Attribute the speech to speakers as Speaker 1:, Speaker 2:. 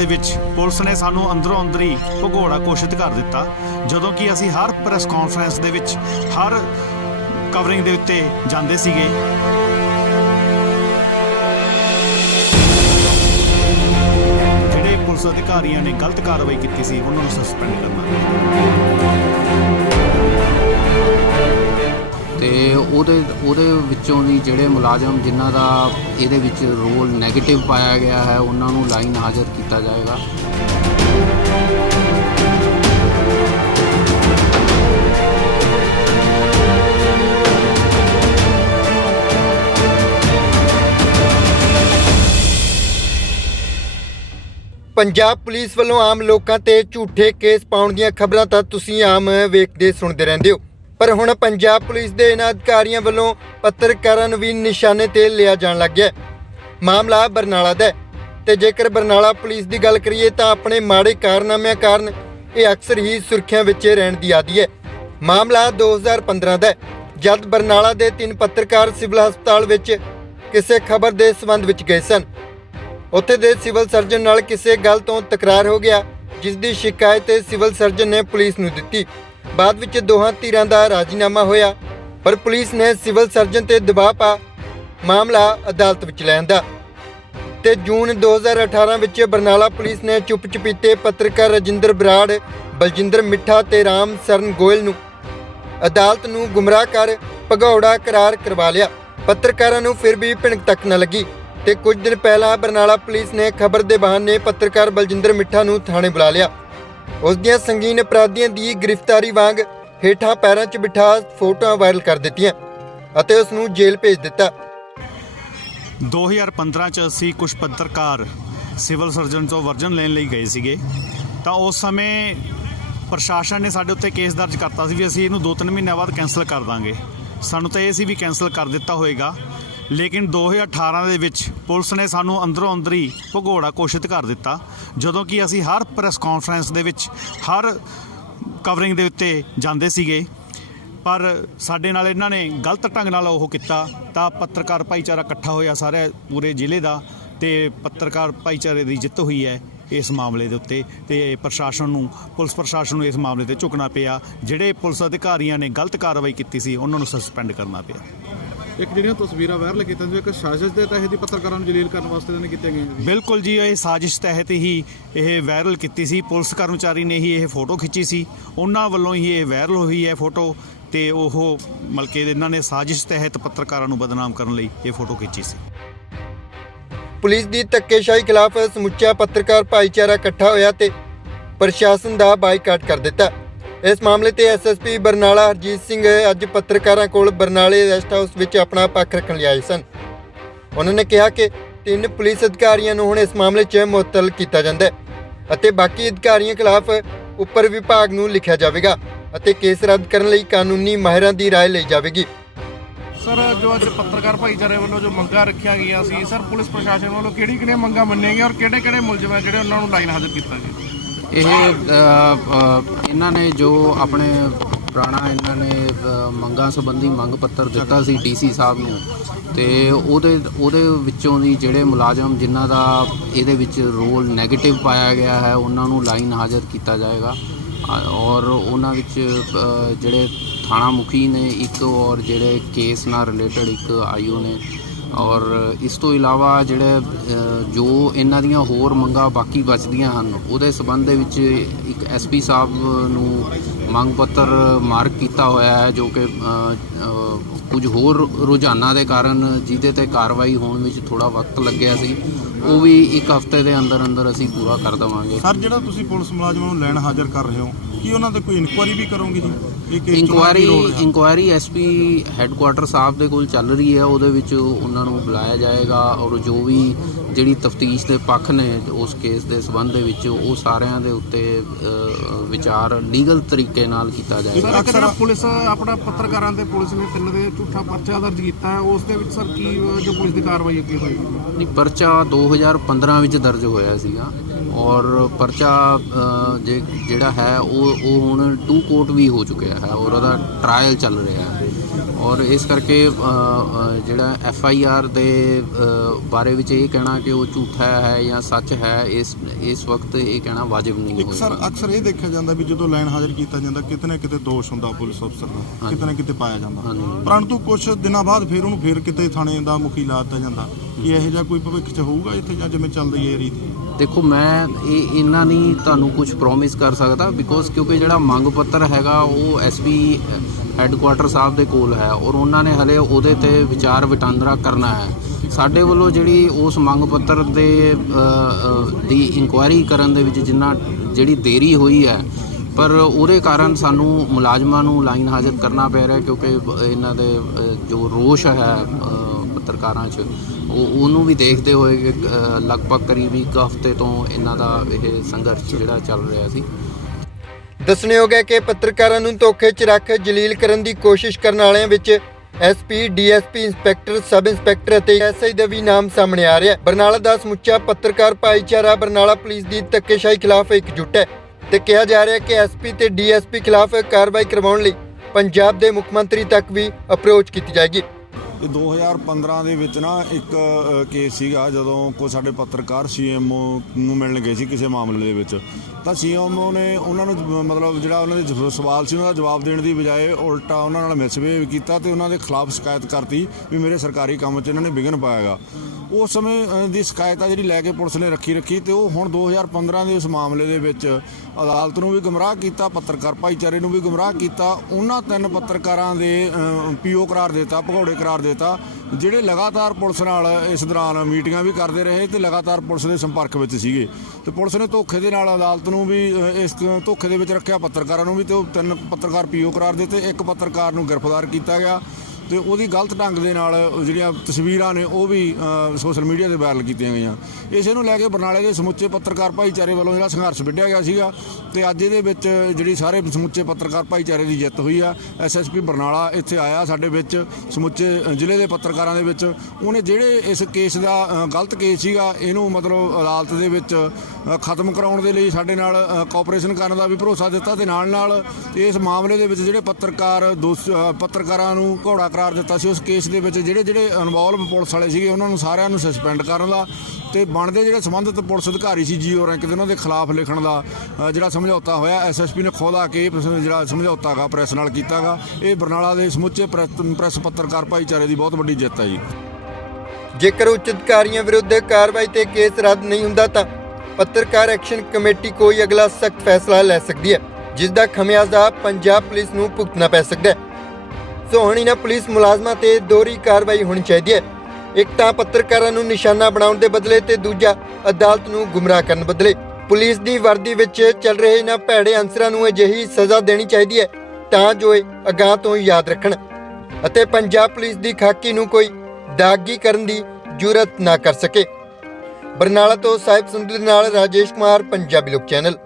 Speaker 1: ਦੇ ਵਿੱਚ ਪੁਲਿਸ ਨੇ ਸਾਨੂੰ ਅੰਦਰੋਂ ਅੰਦਰ ਹੀ ਭਗੌੜਾ ਘੋਸ਼ਿਤ ਕਰ ਦਿੱਤਾ, ਜਦੋਂ ਕਿ ਅਸੀਂ ਹਰ ਪ੍ਰੈਸ ਕਾਨਫਰੰਸ ਦੇ ਵਿੱਚ ਹਰ ਕਵਰਿੰਗ ਦੇ ਉੱਤੇ ਜਾਂਦੇ ਸੀਗੇ। ਜਿਹੜੇ ਪੁਲਿਸ ਅਧਿਕਾਰੀਆਂ ਨੇ ਗਲਤ ਕਾਰਵਾਈ ਕੀਤੀ ਸੀ, ਉਹਨਾਂ ਨੂੰ ਸਸਪੈਂਡ ਕਰਨਾ।
Speaker 2: ਤੇ ਉਹਦੇ ਉਹਦੇ ਵਿੱਚੋਂ ਦੀ ਜਿਹੜੇ ਮੁਲਾਜ਼ਮ ਜਿਨ੍ਹਾਂ ਦਾ ਇਹਦੇ ਵਿੱਚ ਰੋਲ 네ਗੇਟਿਵ ਪਾਇਆ ਗਿਆ ਹੈ, ਉਹਨਾਂ ਨੂੰ ਲਾਈਨ ਹਾਜ਼ਰ ਕੀਤਾ ਜਾਏਗਾ।
Speaker 3: ਪੰਜਾਬ ਪੁਲਿਸ ਵੱਲੋਂ ਆਮ ਲੋਕਾਂ ਤੇ ਝੂਠੇ ਕੇਸ ਪਾਉਣ ਦੀਆਂ ਖਬਰਾਂ ਤਾਂ ਤੁਸੀਂ ਆਮ ਵੇਖਦੇ ਸੁਣਦੇ ਰਹਿੰਦੇ ਹੋ। ਪਰ ਹੁਣ ਪੰਜਾਬ ਪੁਲਿਸ ਦੇ ਇਹਨਾਂ ਅਧਿਕਾਰੀਆਂ ਵੱਲੋਂ ਪੱਤਰਕਾਰਾਂ ਨੂੰ ਵੀ ਨਿਸ਼ਾਨੇ ਤੇ ਲਿਆ ਜਾਣ ਲੱਗ ਗਿਆ। ਮਾਮਲਾ ਬਰਨਾਲਾ ਦਾ ਤੇ ਜੇਕਰ ਬਰਨਾਲਾ ਪੁਲਿਸ ਦੀ ਗੱਲ ਕਰੀਏ ਤਾਂ ਆਪਣੇ ਮਾੜੇ ਕਾਰਨਾਮਿਆਂ ਕਾਰਨ ਇਹ ਅਕਸਰ ਹੀ ਸੁਰਖੀਆਂ ਵਿੱਚ ਰਹਿਣ ਦੀ ਆਦੀ ਹੈ। ਮਾਮਲਾ 2015 ਦਾ ਜਦ ਬਰਨਾਲਾ ਦੇ ਤਿੰਨ ਪੱਤਰਕਾਰ ਸਿਵਲ ਹਸਪਤਾਲ ਵਿੱਚ ਕਿਸੇ ਖਬਰ ਦੇ ਸੰਬੰਧ ਵਿੱਚ ਗਏ ਸਨ, ਉੱਥੇ ਦੇ ਸਿਵਲ ਸਰਜਨ ਨਾਲ ਕਿਸੇ ਗੱਲ ਤੋਂ ਤਕਰਾਰ ਹੋ ਗਿਆ, ਜਿਸ ਦੀ ਸ਼ਿਕਾਇਤ ਸਿਵਲ ਸਰਜਨ ਨੇ ਪੁਲਿਸ ਨੂੰ ਦਿੱਤੀ। ਬਾਅਦ ਵਿੱਚ ਦੋਹਾਂ ਧਿਰਾਂ ਦਾ ਰਾਜੀਨਾਮਾ ਹੋਇਆ, ਪਰ ਪੁਲਿਸ ਨੇ ਸਿਵਲ ਸਰਜਨ ਤੇ ਦਬਾਅ ਪਾ ਮਾਮਲਾ ਅਦਾਲਤ ਵਿੱਚ ਲੈਂਦਾ ਤੇ ਜੂਨ 2018 ਵਿੱਚ ਬਰਨਾਲਾ ਪੁਲਿਸ ਨੇ ਚੁੱਪ ਚਪੀਤੇ ਪੱਤਰਕਾਰ ਰਜਿੰਦਰ ਬਰਾੜ, ਬਲਜਿੰਦਰ ਮਿੱਠਾ ਤੇ ਰਾਮ ਸਰਨ ਗੋਇਲ ਨੂੰ ਅਦਾਲਤ ਨੂੰ ਗੁੰਮਰਾਹ ਕਰ ਭਗੌੜਾ ਕਰਾਰ ਕਰਵਾ ਲਿਆ। ਪੱਤਰਕਾਰਾਂ ਨੂੰ ਫਿਰ ਵੀ ਭਿਣਕ ਤੱਕ ਨਾ ਲੱਗੀ ਤੇ ਕੁਝ ਦਿਨ ਪਹਿਲਾਂ ਬਰਨਾਲਾ ਪੁਲਿਸ ਨੇ ਖਬਰ ਦੇ ਬਹਾਨੇ ਪੱਤਰਕਾਰ ਬਲਜਿੰਦਰ ਮਿੱਠਾ ਨੂੰ ਥਾਣੇ ਬੁਲਾ ਲਿਆ। ਉਸ ਦੀਆਂ ਸੰਗੀਨ ਅਪਰਾਧੀਆਂ ਦੀ ਗ੍ਰਿਫਤਾਰੀ ਵਾਂਗ ਹੇਠਾਂ ਪੈਰਾਂ 'ਚ ਬਿਠਾ ਫੋਟੋਆਂ ਵਾਇਰਲ ਕਰ ਦਿੱਤੀਆਂ ਅਤੇ ਉਸ ਨੂੰ ਜੇਲ੍ਹ ਭੇਜ ਦਿੱਤਾ।
Speaker 1: 2015 ਚ ਅਸੀਂ ਕੁਝ ਪੱਤਰਕਾਰ ਸਿਵਲ ਸਰਜਨ ਤੋਂ ਵਰਜਨ ਲੈਣ ਲਈ ਗਏ ਸੀਗੇ। ਤਾਂ ਉਸ ਸਮੇਂ ਪ੍ਰਸ਼ਾਸਨ ਨੇ ਸਾਡੇ ਉੱਤੇ ਕੇਸ ਦਰਜ ਕਰਤਾ ਸੀ ਵੀ ਅਸੀਂ ਇਹਨੂੰ 2-3 ਮਹੀਨਿਆਂ ਬਾਅਦ ਕੈਂਸਲ ਕਰ ਦਾਂਗੇ। ਸਾਨੂੰ ਤਾਂ ਇਹ ਸੀ ਵੀ ਕੈਂਸਲ ਕਰ ਦਿੱਤਾ ਹੋਏਗਾ। ਲੇਕਿਨ 2018 ਦੇ ਵਿੱਚ ਪੁਲਿਸ ਨੇ ਸਾਨੂੰ ਅੰਦਰੋਂ ਅੰਦਰ ਹੀ ਭਗੌੜਾ ਘੋਸ਼ਿਤ ਕਰ ਦਿੱਤਾ, ਜਦੋਂ ਕਿ ਅਸੀਂ ਹਰ ਪ੍ਰੈਸ ਕਾਨਫਰੰਸ ਦੇ ਵਿੱਚ ਹਰ ਕਵਰਿੰਗ ਦੇ ਉੱਤੇ ਜਾਂਦੇ ਸੀਗੇ। ਪਰ ਸਾਡੇ ਨਾਲ ਇਹਨਾਂ ਨੇ ਗਲਤ ਢੰਗ ਨਾਲ ਉਹ ਕੀਤਾ, ਤਾਂ ਪੱਤਰਕਾਰ ਭਾਈਚਾਰਾ ਇਕੱਠਾ ਹੋਇਆ ਸਾਰੇ ਪੂਰੇ ਜ਼ਿਲ੍ਹੇ ਦਾ, ਤੇ ਪੱਤਰਕਾਰ ਭਾਈਚਾਰੇ ਦੀ ਜਿੱਤ ਹੋਈ ਹੈ ਇਸ ਮਾਮਲੇ ਦੇ ਉੱਤੇ, ਤੇ ਪ੍ਰਸ਼ਾਸਨ ਨੂੰ, ਪੁਲਿਸ ਪ੍ਰਸ਼ਾਸਨ ਨੂੰ ਇਸ ਮਾਮਲੇ ਤੇ ਝੁਕਣਾ ਪਿਆ। ਜਿਹੜੇ ਪੁਲਿਸ ਅਧਿਕਾਰੀਆਂ ਨੇ ਗਲਤ ਕਾਰਵਾਈ ਕੀਤੀ ਸੀ, ਉਹਨਾਂ ਨੂੰ ਸਸਪੈਂਡ ਕਰਨਾ ਪਿਆ।
Speaker 4: ਇੱਕ ਜਿਹੜੀਆਂ ਤਸਵੀਰਾਂ ਵਾਇਰਲ ਕੀਤੀਆਂ ਸੀ ਇੱਕ ਸਾਜ਼ਿਸ਼ ਦੇ ਤਹਿਤ ਹੀ ਪੱਤਰਕਾਰਾਂ ਨੂੰ ਜਲੀਲ ਕਰਨ ਵਾਸਤੇ ਇਹਨਾਂ ਨੇ ਕੀਤੀਆਂ ਗਈਆਂ ਸੀ।
Speaker 1: ਬਿਲਕੁਲ ਜੀ ਇਹ ਸਾਜ਼ਿਸ਼ ਤਹਿਤ ਹੀ ਇਹ ਵਾਇਰਲ ਕੀਤੀ ਸੀ। ਪੁਲਿਸ ਕਰਮਚਾਰੀ ਨੇ ਹੀ ਇਹ ਫੋਟੋ ਖਿੱਚੀ ਸੀ। ਉਹਨਾਂ ਵੱਲੋਂ ਹੀ ਇਹ ਵਾਇਰਲ ਹੋਈ ਹੈ ਫੋਟੋ ਤੇ ਉਹ ਮਲਕੇ ਇਹਨਾਂ ਨੇ ਸਾਜ਼ਿਸ਼ ਤਹਿਤ ਪੱਤਰਕਾਰਾਂ ਨੂੰ ਬਦਨਾਮ ਕਰਨ ਲਈ ਇਹ ਫੋਟੋ ਖਿੱਚੀ ਸੀ।
Speaker 3: ਪੁਲਿਸ ਦੀ ਧੱਕੇਸ਼ਾਹੀ ਖਿਲਾਫ ਸਮੁੱਚਾ ਪੱਤਰਕਾਰ ਭਾਈਚਾਰਾ ਇਕੱਠਾ ਹੋਇਆ ਤੇ ਪ੍ਰਸ਼ਾਸਨ ਦਾ ਬਾਈਕਾਟ ਕਰ ਦਿੱਤਾ। ਇਸ ਮਾਮਲੇ ਤੇ ਐਸਐਸਪੀ ਬਰਨਾਲਾ ਹਰਜੀਤ ਸਿੰਘ ਅੱਜ ਪੱਤਰਕਾਰਾਂ ਕੋਲ ਬਰਨਾਲੇ ਰੈਸਟ ਹਾਊਸ ਵਿੱਚ ਆਪਣਾ ਪੱਖ ਰੱਖਣ ਲਈ ਆਏ ਸਨ ਉਹਨਾਂ ਨੇ ਕਿਹਾ ਕਿ ਤਿੰਨ ਪੁਲਿਸ ਅਧਿਕਾਰੀਆਂ ਨੂੰ ਹੁਣ ਇਸ ਮਾਮਲੇ 'ਚ ਮੁਅੱਤਲ ਕੀਤਾ ਜਾਂਦਾ ਹੈ ਅਤੇ ਬਾਕੀ ਅਧਿਕਾਰੀਆਂ ਖਿਲਾਫ ਉੱਪਰ ਵਿਭਾਗ ਨੂੰ ਲਿਖਿਆ ਜਾਵੇਗਾ ਅਤੇ ਕੇਸ ਰੱਦ ਕਰਨ ਲਈ ਕਾਨੂੰਨੀ ਮਾਹਿਰਾਂ ਦੀ رائے ਲਈ ਜਾਵੇਗੀ
Speaker 5: ਸਰ ਜੋ ਅੱਜ ਪੱਤਰਕਾਰ ਭਾਈਚਾਰੇ ਵੱਲੋਂ ਜੋ ਮੰਗਾਂ ਰੱਖੀਆਂ ਗਈਆਂ ਸੀ ਸਰ ਪੁਲਿਸ ਪ੍ਰਸ਼ਾਸਨ ਵੱਲੋਂ ਕਿਹੜੀ ਕਿਹੜੀਆਂ ਮੰਗਾਂ ਮੰਨੀਆਂ ਗਈਆਂ ਔਰ ਕਿਹੜੇ ਕਿਹੜੇ ਮੁਲਜ਼ਮ ਹੈ ਜਿਹੜੇ ਉਹਨਾਂ ਨੂੰ ਲਾਈਨ ਹਾਜ਼ਰ ਕੀਤਾ ਗਿਆ
Speaker 2: ਇਹ ਇਹਨਾਂ ਨੇ ਜੋ ਆਪਣੇ ਪੁਰਾਣਾ ਇਹਨਾਂ ਨੇ ਮੰਗਾਂ ਸੰਬੰਧੀ ਮੰਗ ਪੱਤਰ ਦਿੱਤਾ ਸੀ ਡੀਸੀ ਸਾਹਿਬ ਨੂੰ, ਤੇ ਉਹਦੇ ਉਹਦੇ ਵਿੱਚੋਂ ਦੀ ਜਿਹੜੇ ਮੁਲਾਜ਼ਮ ਜਿਨ੍ਹਾਂ ਦਾ ਇਹਦੇ ਵਿੱਚ ਰੋਲ 네ਗੇਟਿਵ ਪਾਇਆ ਗਿਆ ਹੈ, ਉਹਨਾਂ ਨੂੰ ਲਾਈਨ ਹਾਜ਼ਰ ਕੀਤਾ ਜਾਏਗਾ। ਔਰ ਉਹਨਾਂ ਵਿੱਚ ਜਿਹੜੇ ਥਾਣਾ ਮੁਖੀ ਨੇ ਇੱਕ ਔਰ ਜਿਹੜੇ ਕੇਸ ਨਾਲ ਰਿਲੇਟਡ ਇੱਕ ਆਈਓ ਨੇ ਔਰ ਇਸ ਤੋਂ ਇਲਾਵਾ ਜਿਹੜੇ ਜੋ ਇਹਨਾਂ ਦੀਆਂ ਹੋਰ ਮੰਗਾਂ ਬਾਕੀ ਬਚਦੀਆਂ ਹਨ, ਉਹਦੇ ਸਬੰਧ ਦੇ ਵਿੱਚ ਇੱਕ ਐਸਪੀ ਸਾਹਿਬ ਨੂੰ ਮੰਗ ਪੱਤਰ ਮਾਰਕ ਕੀਤਾ ਹੋਇਆ ਹੈ, ਜੋ ਕਿ ਕੁਝ ਹੋਰ ਰੁਝਾਨਾਂ ਦੇ ਕਾਰਨ ਜਿਹਦੇ ਤੇ ਕਾਰਵਾਈ ਹੋਣ ਵਿੱਚ ਥੋੜਾ ਵਕਤ ਲੱਗਿਆ ਸੀ ਉਹ ਵੀ ਇੱਕ ਹਫ਼ਤੇ ਦੇ ਅੰਦਰ ਅੰਦਰ ਅਸੀਂ ਪੂਰਾ ਕਰ ਦੇਵਾਂਗੇ।
Speaker 4: ਸਰ ਜਿਹੜਾ ਤੁਸੀਂ ਪੁਲਿਸ ਮੁਲਾਜ਼ਮਾਂ ਨੂੰ ਲੈਣ ਹਾਜ਼ਰ ਕਰ ਰਹੇ ਹੋ ਕੀ ਉਹਨਾਂ ਤੇ ਕੋਈ ਇਨਕੁਆਇਰੀ ਵੀ ਕਰੋਗੇ ਜੀ? ਇਹ case
Speaker 2: inquiry inquiry SP headquarter ਸਾਹਿਬ ਦੇ ਕੋਲ ਚੱਲ ਰਹੀ ਹੈ ਉਹਦੇ ਵਿੱਚ ਉਹਨਾਂ ਨੂੰ ਬੁਲਾਇਆ ਜਾਏਗਾ ਔਰ ਜੋ ਵੀ ਜਿਹੜੀ ਤਫਤੀਸ਼ ਦੇ ਪੱਖ ਨੇ ਉਸ ਕੇਸ ਦੇ ਸਬੰਧ ਦੇ ਵਿੱਚ ਉਹ ਸਾਰਿਆਂ ਦੇ ਉੱਤੇ ਵਿਚਾਰ ਲੀਗਲ ਤਰੀਕੇ ਨਾਲ ਕੀਤਾ ਜਾਏਗਾ।
Speaker 5: ਪੁਲਿਸ ਆਪਣਾ ਪੱਤਰਕਾਰਾਂ ਤੇ ਪੁਲਿਸ ਨੇ ਤਿੰਨ ਦੇ ਝੂਠਾ ਪਰਚਾ ਦਰਜ ਕੀਤਾ ਹੈ। ਉਸ ਦੇ ਵਿੱਚ ਸਰ ਕੀ ਜੋ ਪੁਲਿਸ ਦੀ ਕਾਰਵਾਈ ਅੱਗੇ ਹੋਏਗੀ
Speaker 2: ਨਹੀਂ ਪਰਚਾ 2015 ਵਿੱਚ ਦਰਜ ਹੋਇਆ ਸੀਗਾ। ਔਰ ਪਰਚਾ ਅ, ਜੇ ਜਿਹੜਾ ਹੈ ਉਹ ਉਹ ਹੁਣ ਟੂ ਕੋਰਟ ਵੀ ਹੋ ਚੁੱਕਿਆ ਹੈ। ਔਰ ਉਹਦਾ ਟ੍ਰਾਇਲ ਚੱਲ ਰਿਹਾ ਹੈ। ਔਰ ਇਸ ਕਰਕੇ ਜਿਹੜਾ ਐਫ ਆਈ ਆਰ ਦੇ ਬਾਰੇ ਵਿੱਚ ਇਹ ਕਹਿਣਾ ਕਿ ਉਹ ਝੂਠਾ ਹੈ ਜਾਂ ਸੱਚ ਹੈ ਇਸ ਇਸ ਵਕਤ ਇਹ ਕਹਿਣਾ ਵਾਜਬ ਨਹੀਂ ਹੋਏਗਾ
Speaker 6: ਅਕਸਰ ਇਹ ਦੇਖਿਆ ਜਾਂਦਾ ਵੀ ਜਦੋਂ ਲਾਈਨ ਹਾਜ਼ਰ ਕੀਤਾ ਜਾਂਦਾ ਕਿਤੇ ਨਾ ਕਿਤੇ ਦੋਸ਼ ਹੁੰਦਾ ਪੁਲਿਸ ਅਫਸਰ ਦਾ। ਕਿਤੇ ਨਾ ਕਿਤੇ ਪਾਇਆ ਜਾਂਦਾ। ਪਰੰਤੂ ਕੁਝ ਦਿਨਾਂ ਬਾਅਦ ਫਿਰ ਉਹਨੂੰ ਫਿਰ ਕਿਤੇ ਥਾਣੇ ਦਾ ਮੁਖੀ ਲਾ ਦਿੱਤਾ ਜਾਂਦਾ ਕਿ ਇਹੋ ਜਿਹਾ ਕੋਈ ਭਵਿੱਖ 'ਚ ਹੋਊਗਾ ਇੱਥੇ ਜਾਂ ਜਿਵੇਂ ਚੱਲਦੀ ਹੈ ਰੀਤ
Speaker 2: ਦੇਖੋ ਮੈਂ ਇਹ ਇੰਨਾ ਨਹੀਂ ਤੁਹਾਨੂੰ ਕੁਝ ਪ੍ਰੋਮਿਸ ਕਰ ਸਕਦਾ ਬਿਕੋਜ਼ ਕਿਉਂਕਿ ਜਿਹੜਾ ਮੰਗ ਪੱਤਰ ਹੈਗਾ ਉਹ ਐਸਪੀ ਹੈੱਡਕੁਆਟਰ ਸਾਹਿਬ ਦੇ ਕੋਲ ਹੈ ਔਰ ਉਹਨਾਂ ਨੇ ਹਲੇ ਉਹਦੇ ਤੇ ਵਿਚਾਰ ਵਟਾਂਦਰਾ ਕਰਨਾ ਹੈ। ਸਾਡੇ ਵੱਲੋਂ ਜਿਹੜੀ ਉਸ ਮੰਗ ਪੱਤਰ ਦੇ ਦੀ ਇਨਕੁਆਇਰੀ ਕਰਨ ਦੇ ਵਿੱਚ ਜਿੰਨਾ ਜਿਹੜੀ ਦੇਰੀ ਹੋਈ ਹੈ ਪਰ ਉਹਦੇ ਕਾਰਨ ਸਾਨੂੰ ਮੁਲਾਜ਼ਮਾਂ ਨੂੰ ਲਾਈਨ ਹਾਜ਼ਰ ਕਰਨਾ ਪੈ ਰਿਹਾ ਕਿਉਂਕਿ ਇਹਨਾਂ ਦੇ ਜੋ ਰੋਸ਼ ਹੈ ਪੱਤਰਕਾਰਾਂ 'ਚ ਉਹ ਉਹਨੂੰ ਵੀ ਦੇਖਦੇ ਹੋਏ ਕਿ, ਲਗਭਗ ਕਰੀਬ ਇੱਕ ਹਫ਼ਤੇ ਤੋਂ ਇਹਨਾਂ ਦਾ ਇਹ ਸੰਘਰਸ਼ ਜਿਹੜਾ ਚੱਲ ਰਿਹਾ ਸੀ।
Speaker 3: ਦੱਸਣਯੋਗ ਹੈ ਕਿ ਪੱਤਰਕਾਰਾਂ ਨੂੰ ਧੋਖੇ 'ਚ ਰੱਖ ਜਲੀਲ ਕਰਨ ਦੀ ਕੋਸ਼ਿਸ਼ ਕਰਨ ਵਾਲਿਆਂ ਵਿੱਚ SP DSP inspector, sub inspector ਅਤੇ ਐਸਆਈ ਦਾ ਵੀ ਨਾਮ ਸਾਹਮਣੇ ਆ ਰਿਹਾ ਹੈ। ਬਰਨਾਲਾ ਦਾ ਸਮੁੱਚਾ ਪੱਤਰਕਾਰ ਭਾਈਚਾਰਾ ਬਰਨਾਲਾ ਪੁਲਿਸ ਦੀ ਧੱਕੇਸ਼ਾਹੀ ਖਿਲਾਫ ਇਕਜੁੱਟ ਹੈ ਤੇ ਕਿਹਾ ਜਾ ਰਿਹਾ ਹੈ ਕਿ ਐਸਪੀ ਤੇ ਡੀਐਸਪੀ ਖਿਲਾਫ ਕਾਰਵਾਈ ਕਰਵਾਉਣ ਲਈ ਪੰਜਾਬ ਦੇ ਮੁੱਖ ਮੰਤਰੀ ਤੱਕ ਵੀ ਅਪਰੋਚ ਕੀਤੀ ਜਾਏਗੀ।
Speaker 6: ਇਹ 2015 ਦੇ ਵਿੱਚ ਨਾ ਇੱਕ ਕੇਸ ਸੀਗਾ ਜਦੋਂ ਕੋਈ ਸਾਡੇ ਪੱਤਰਕਾਰ ਸੀਐਮਓ ਨੂੰ ਮਿਲਣ ਗਏ ਸੀ ਕਿਸੇ ਮਾਮਲੇ ਦੇ ਵਿੱਚ। ਤਾਂ ਸੀਐਮਓ ਨੇ ਉਹਨਾਂ ਨੂੰ ਮਤਲਬ ਜਿਹੜਾ ਉਹਨਾਂ ਦੇ ਸਵਾਲ ਸੀ, ਉਹਨਾਂ ਦਾ ਜਵਾਬ ਦੇਣ ਦੀ ਬਜਾਏ ਉਲਟਾ ਉਹਨਾਂ ਨਾਲ ਮਿਸਬਿਹੇਵ ਕੀਤਾ ਤੇ ਉਹਨਾਂ ਦੇ ਖਿਲਾਫ ਸ਼ਿਕਾਇਤ ਕਰਤੀ ਵੀ ਮੇਰੇ ਸਰਕਾਰੀ ਕੰਮ 'ਚ ਇਹਨਾਂ ਨੇ ਵਿਘਨ ਪਾਇਆਗਾ। ਉਸ ਸਮੇਂ ਦੀ ਸ਼ਿਕਾਇਤ ਆ ਜਿਹੜੀ ਲੈ ਕੇ ਪੁਲਿਸ ਨੇ ਰੱਖੀ ਰੱਖੀ ਤੇ ਉਹ ਹੁਣ 2015 ਦੇ ਉਸ ਮਾਮਲੇ ਦੇ ਵਿੱਚ ਅਦਾਲਤ ਨੂੰ ਵੀ ਗੁੰਮਰਾਹ ਕੀਤਾ, ਪੱਤਰਕਾਰ ਭਾਈਚਾਰੇ ਨੂੰ ਵੀ ਗੁੰਮਰਾਹ ਕੀਤਾ। ਉਹਨਾਂ ਤਿੰਨ ਪੱਤਰਕਾਰਾਂ ਦੇ ਪੀਓ ਕਰਾਰ ਦਿੱਤਾ, ਭਗੌੜੇ ਕਰਾਰ ਦਿੱਤਾ, ਜਿਹੜੇ ਲਗਾਤਾਰ ਪੁਲਿਸ ਨਾਲ ਇਸ ਦੌਰਾਨ ਮੀਟਿੰਗਾਂ ਵੀ ਕਰਦੇ ਰਹੇ ਤੇ ਲਗਾਤਾਰ ਪੁਲਿਸ ਦੇ ਸੰਪਰਕ ਵਿੱਚ ਸੀਗੇ। ਤੇ ਪੁਲਿਸ ਨੇ ਧੋਖੇ ਦੇ ਨਾਲ ਅਦਾਲਤ ਨੂੰ ਵੀ ਇਸ ਧੋਖੇ ਦੇ ਵਿੱਚ ਰੱਖਿਆ ਪੱਤਰਕਾਰਾਂ ਨੂੰ ਵੀ ਤੇ ਉਹ ਤਿੰਨ ਪੱਤਰਕਾਰ ਪੀਓ ਕਰਾਰ ਦਿੱਤੇ। ਇੱਕ ਪੱਤਰਕਾਰ ਨੂੰ ਗ੍ਰਿਫਤਾਰ ਕੀਤਾ ਗਿਆ। ਤੇ ਉਹਦੀ ਗਲਤ ਢੰਗ ਦੇ ਨਾਲ ਜਿਹੜੀਆਂ ਤਸਵੀਰਾਂ ਨੇ ਉਹ ਵੀ ਸੋਸ਼ਲ ਮੀਡੀਆ ਤੇ ਵਾਇਰਲ ਕੀਤੀਆਂ ਗਈਆਂ। ਇਸੇ ਨੂੰ ਲੈ ਕੇ ਬਰਨਾਲੇ ਦੇ ਸਮੁੱਚੇ ਪੱਤਰਕਾਰ ਭਾਈਚਾਰੇ ਵੱਲੋਂ ਜਿਹੜਾ ਸੰਘਰਸ਼ ਵਿੱਢਿਆ ਗਿਆ ਸੀਗਾ ਤੇ ਅੱਜ ਇਹਦੇ ਵਿੱਚ ਜਿਹੜੀ ਸਾਰੇ ਸਮੁੱਚੇ ਪੱਤਰਕਾਰ ਭਾਈਚਾਰੇ ਦੀ ਜਿੱਤ ਹੋਈ ਆ। ਐਸਐਸਪੀ ਬਰਨਾਲਾ ਇੱਥੇ ਆਇਆ ਸਾਡੇ ਵਿੱਚ, ਸਮੁੱਚੇ ਜ਼ਿਲ੍ਹੇ ਦੇ ਪੱਤਰਕਾਰਾਂ ਦੇ ਵਿੱਚ। ਉਹਨੇ ਜਿਹੜੇ ਇਸ ਕੇਸ ਦਾ ਗਲਤ ਕੇਸ ਸੀਗਾ, ਇਹਨੂੰ ਮਤਲਬ ਅਦਾਲਤ ਦੇ ਵਿੱਚ ਖਤਮ ਕਰਾਉਣ ਦੇ ਲਈ ਸਾਡੇ ਨਾਲ ਕੋਆਪਰੇਸ਼ਨ ਕਰਨ ਦਾ ਵੀ ਭਰੋਸਾ ਦਿੱਤਾ ਤੇ ਨਾਲ ਨਾਲ ਇਸ ਮਾਮਲੇ ਦੇ ਵਿੱਚ ਜਿਹੜੇ ਪੱਤਰਕਾਰ, ਦੋਸ਼ ਪੱਤਰਕਾਰਾਂ ਨੂੰ ਘੋੜਾ ਕਰਾਰ ਦਿੱਤਾ ਸੀ ਉਸ ਕੇਸ ਦੇ ਵਿੱਚ, ਜਿਹੜੇ ਜਿਹੜੇ ਇਨਵੋਲਵ ਪੁਲਿਸ ਵਾਲੇ ਸੀਗੇ, ਉਹਨਾਂ ਨੂੰ ਸਾਰਿਆਂ ਨੂੰ ਸਸਪੈਂਡ ਕਰਨ ਦਾ ਤੇ ਬਣਦੇ ਜਿਹੜੇ ਸੰਬੰਧਿਤ ਪੁਲਿਸ ਅਧਿਕਾਰੀ ਸੀ ਜੀਓ ਰੈਂਕ ਦੇ, ਉਹਨਾਂ ਦੇ ਖਿਲਾਫ ਲਿਖਣ ਦਾ ਜਿਹੜਾ ਸਮਝੌਤਾ ਹੋਇਆ ਐਸਐਸਪੀ ਨੇ ਖੁਦ ਕੇ ਜਿਹੜਾ ਸਮਝੌਤਾ ਪ੍ਰੈਸ ਨਾਲ ਕੀਤਾਗਾ ਇਹ ਬਰਨਾਲਾ ਦੇ ਸਮੁੱਚੇ ਪ੍ਰੈਸ ਪੱਤਰਕਾਰ ਭਾਈਚਾਰੇ ਦੀ ਬਹੁਤ ਵੱਡੀ ਜਿੱਤ ਹੈ ਜੀ।
Speaker 3: ਜੇਕਰ ਉੱਚ ਅਧਿਕਾਰੀਆਂ ਵਿਰੁੱਧ ਕਾਰਵਾਈ ਤੇ ਕੇਸ ਰੱਦ ਨਹੀਂ ਹੁੰਦਾ ਤਾਂ ਪੱਤਰਕਾਰ ਐਕਸ਼ਨ ਕਮੇਟੀ ਕੋਈ ਅਗਲਾ ਸਖਤ ਫੈਸਲਾ ਲੈ ਸਕਦੀ ਹੈ, ਜਿਸ ਦਾ ਖਮਿਆਜ਼ਾ ਪੰਜਾਬ ਪੁਲਿਸ ਨੂੰ ਭੁਗਤਣਾ ਪੈ ਸਕਦਾ ਹੈ। ਸੋ ਹੁਣ ਇਹਨਾਂ ਪੁਲਿਸ ਮੁਲਾਜ਼ਮਾਂ ਤੇ ਦੋਹਰੀ ਕਾਰਵਾਈ ਹੋਣੀ ਚਾਹੀਦੀ ਹੈ। ਇੱਕ ਤਾਂ ਪੱਤਰਕਾਰਾਂ ਨੂੰ ਨਿਸ਼ਾਨਾ ਬਣਾਉਣ ਦੇ ਬਦਲੇ ਤੇ ਦੂਜਾ ਅਦਾਲਤ ਨੂੰ ਗੁੰਮਰਾਹ ਕਰਨ ਬਦਲੇ। ਪੁਲਿਸ ਦੀ ਵਰਦੀ ਵਿੱਚ ਚੱਲ ਰਹੇ ਇਹਨਾਂ ਭੈੜੇ ਅਨਸਰਾਂ ਨੂੰ ਅਜਿਹੀ ਸਜ਼ਾ ਦੇਣੀ ਚਾਹੀਦੀ ਹੈ ਤਾਂ ਜੋ ਇਹ ਅਗਾਹ ਤੋਂ ਯਾਦ ਰੱਖਣ। ਅਤੇ ਪੰਜਾਬ ਪੁਲਿਸ ਦੀ ਖਾਕੀ ਨੂੰ ਕੋਈ ਦਾਗੀ ਕਰਨ ਦੀ ਜੁਰਤ ਨਾ ਕਰ ਸਕੇ। ਬਰਨਾਲਾ ਤੋਂ ਸਾਹਿਬ ਸੰਧੂ ਦੇ ਨਾਲ ਰਾਜੇਸ਼ ਕੁਮਾਰ, ਪੰਜਾਬੀ ਲੋਕ ਚੈਨਲ।